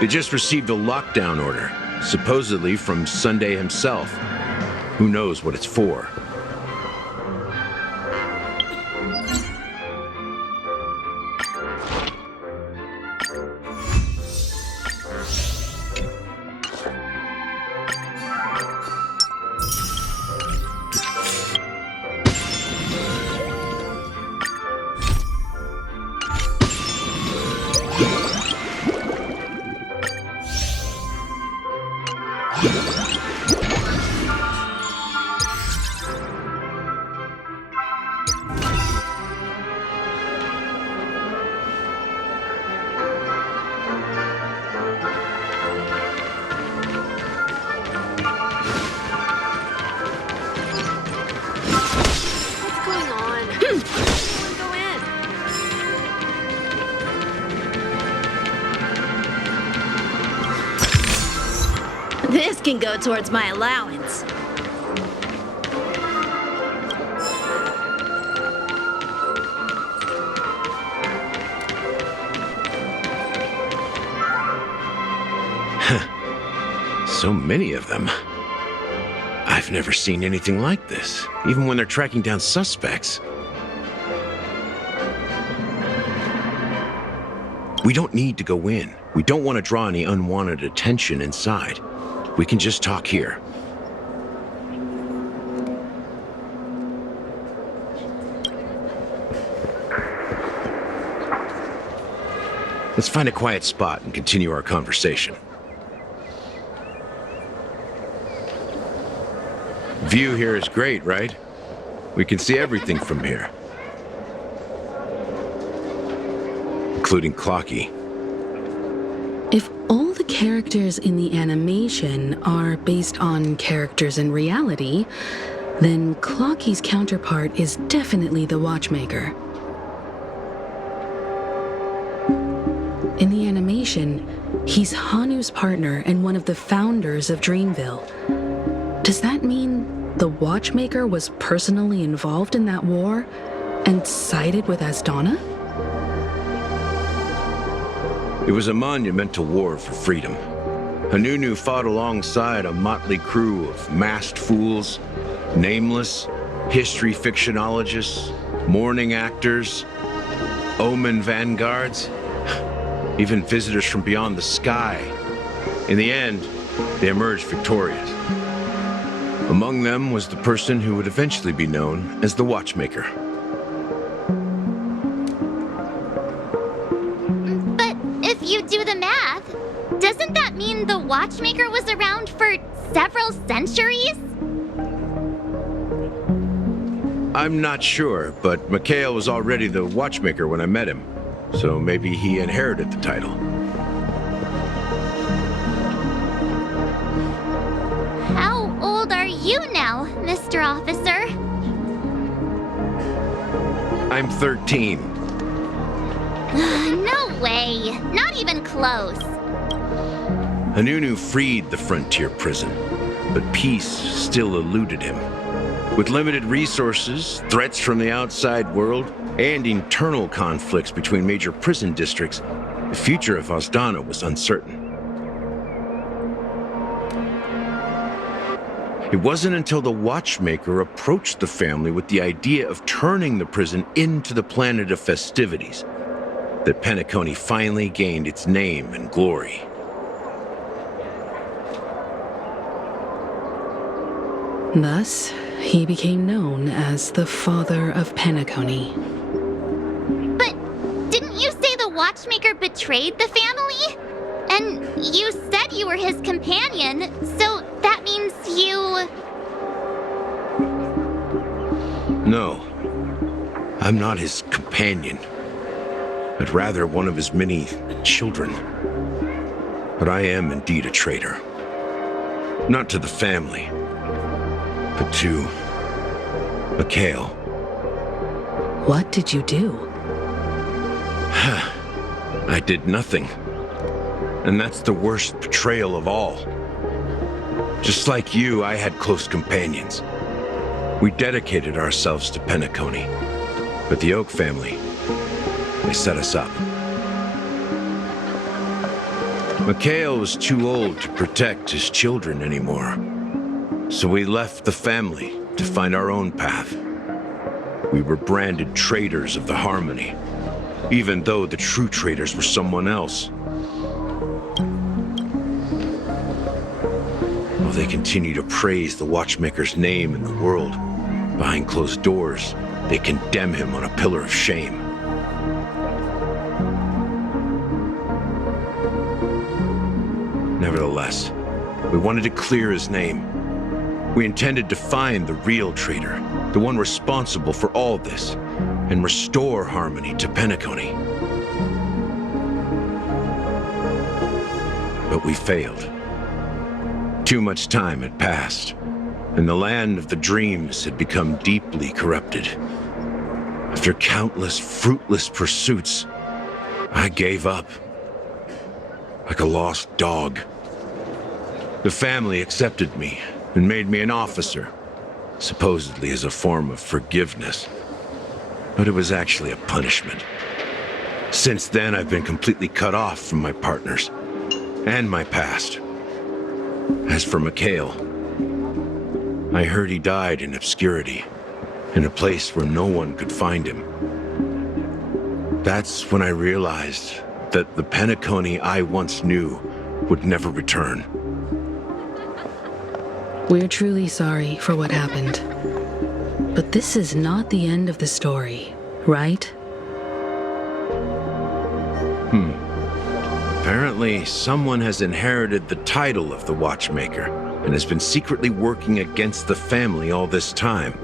They just received a lockdown order, supposedly from Sunday himself. Who knows what it's for? This can go towards my allowance. So many of them. I've never seen anything like this, even when they're tracking down suspects. We don't need to go in. We don't want to draw any unwanted attention inside. We can just talk here. Let's find a quiet spot and continue our conversation. View here is great, right? We can see everything from here. Including Clocky. If all the characters in the animation are based on characters in reality, then Clocky's counterpart is definitely the Watchmaker. In the animation, he's Hanu's partner and one of the founders of Dreamville. Does that mean the Watchmaker was personally involved in that war and sided with Asdana? It was a monumental war for freedom. Hanunu fought alongside a motley crew of masked fools, nameless, history fictionologists, mourning actors, omen vanguards, even visitors from beyond the sky. In the end, they emerged victorious. Among them was the person who would eventually be known as the Watchmaker. But if you do the math, doesn't that mean the Watchmaker was around for several centuries? I'm not sure, but Mikhail was already the Watchmaker when I met him, so maybe he inherited the title. How old are you now, Mr. Officer? I'm 13. No way. Not even close. Hanunu freed the frontier prison, but peace still eluded him. With limited resources, threats from the outside world, and internal conflicts between major prison districts, the future of Asdana was uncertain. It wasn't until the Watchmaker approached the family with the idea of turning the prison into the planet of festivities that Penacony finally gained its name and glory. Thus, he became known as the Father of Penacony. But didn't you say the Watchmaker betrayed the family? And you said you were his companion, so that means you... No, I'm not his companion, but rather one of his many children. But I am indeed a traitor. Not to the family, but to Mikhail. What did you do? I did nothing. And that's the worst betrayal of all. Just like you, I had close companions. We dedicated ourselves to Penacony. But the Oak family, they set us up. Mikhail was too old to protect his children anymore. So we left the family to find our own path. We were branded traitors of the Harmony, even though the true traitors were someone else. While they continue to praise the Watchmaker's name in the world, behind closed doors, they condemn him on a pillar of shame. Nevertheless, we wanted to clear his name. We intended to find the real traitor, the one responsible for all this, and restore harmony to Penacony. But we failed. Too much time had passed, and the land of the dreams had become deeply corrupted. After countless fruitless pursuits, I gave up. Like a lost dog. The family accepted me and made me an officer, supposedly as a form of forgiveness. But it was actually a punishment. Since then, I've been completely cut off from my partners and my past. As for Mikhail, I heard he died in obscurity, in a place where no one could find him. That's when I realized that the Penacony I once knew would never return. We're truly sorry for what happened. But this is not the end of the story, right? Apparently, someone has inherited the title of the Watchmaker and has been secretly working against the family all this time.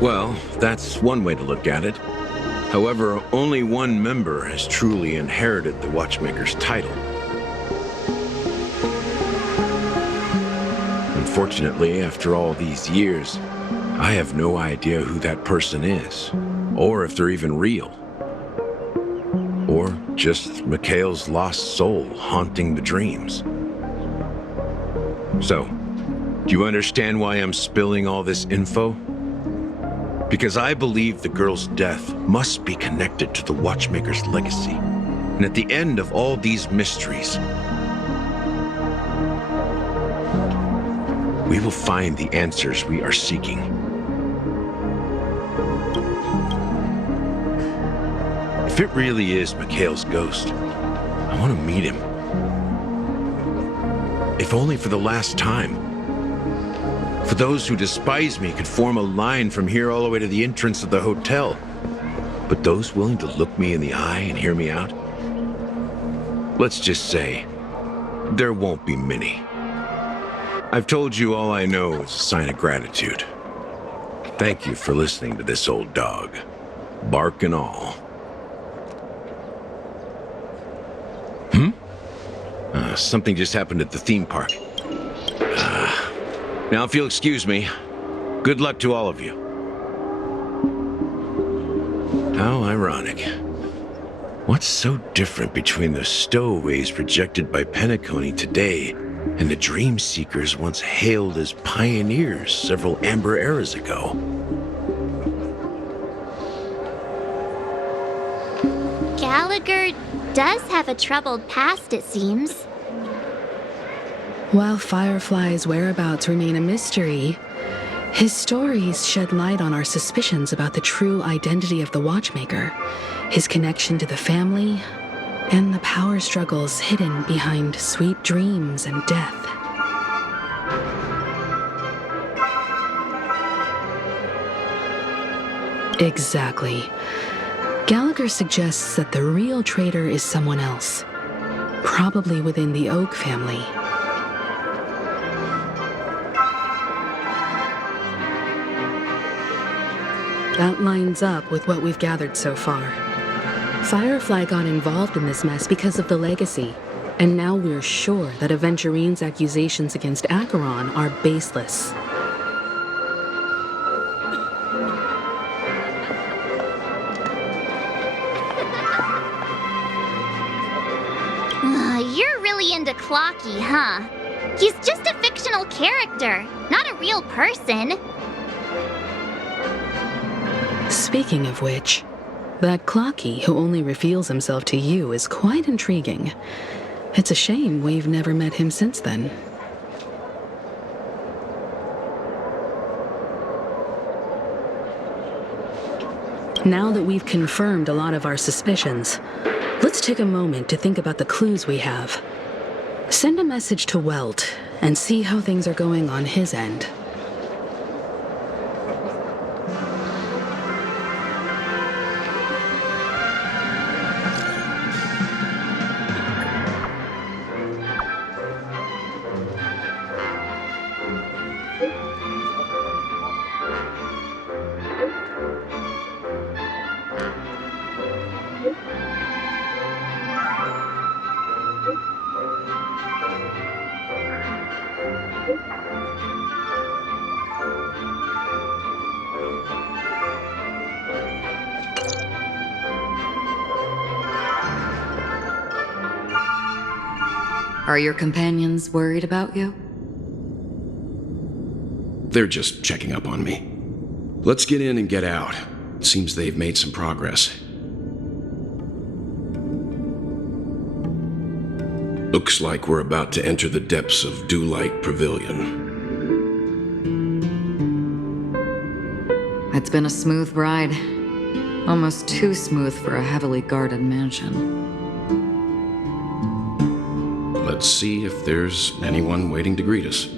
Well, that's one way to look at it. However, only one member has truly inherited the Watchmaker's title. Unfortunately, after all these years, I have no idea who that person is, or if they're even real. Or just Mikhail's lost soul haunting the dreams. So, do you understand why I'm spilling all this info? Because I believe the girl's death must be connected to the Watchmaker's legacy. And at the end of all these mysteries, we will find the answers we are seeking. If it really is Mikhail's ghost, I want to meet him. If only for the last time. For those who despise me could form a line from here all the way to the entrance of the hotel. But those willing to look me in the eye and hear me out? Let's just say, there won't be many. I've told you all I know is a sign of gratitude. Thank you for listening to this old dog, bark and all. Something just happened at the theme park. Now, if you'll excuse me, good luck to all of you. How ironic. What's so different between the stowaways rejected by Penacony today and the dream seekers once hailed as pioneers several amber eras ago? Gallagher does have a troubled past, it seems. While Firefly's whereabouts remain a mystery, his stories shed light on our suspicions about the true identity of the Watchmaker, his connection to the family, and the power struggles hidden behind sweet dreams and death. Exactly. Gallagher suggests that the real traitor is someone else, probably within the Oak family. That lines up with what we've gathered so far. Firefly got involved in this mess because of the legacy, and now we're sure that Aventurine's accusations against Acheron are baseless. You're really into Clocky, huh? He's just a fictional character, not a real person. Speaking of which, That Clocky who only reveals himself to you is quite intriguing. It's a shame we've never met him since then. Now that we've confirmed a lot of our suspicions, let's take a moment to think about the clues we have. Send a message to Welt and see how things are going on his end. Are your companions worried about you? They're just checking up on me. Let's get in and get out. Seems they've made some progress. Looks like we're about to enter the depths of Dewlight Pavilion. It's been a smooth ride. Almost too smooth for a heavily guarded mansion. Let's see if there's anyone waiting to greet us.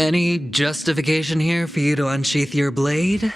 Any justification here for you to unsheath your blade?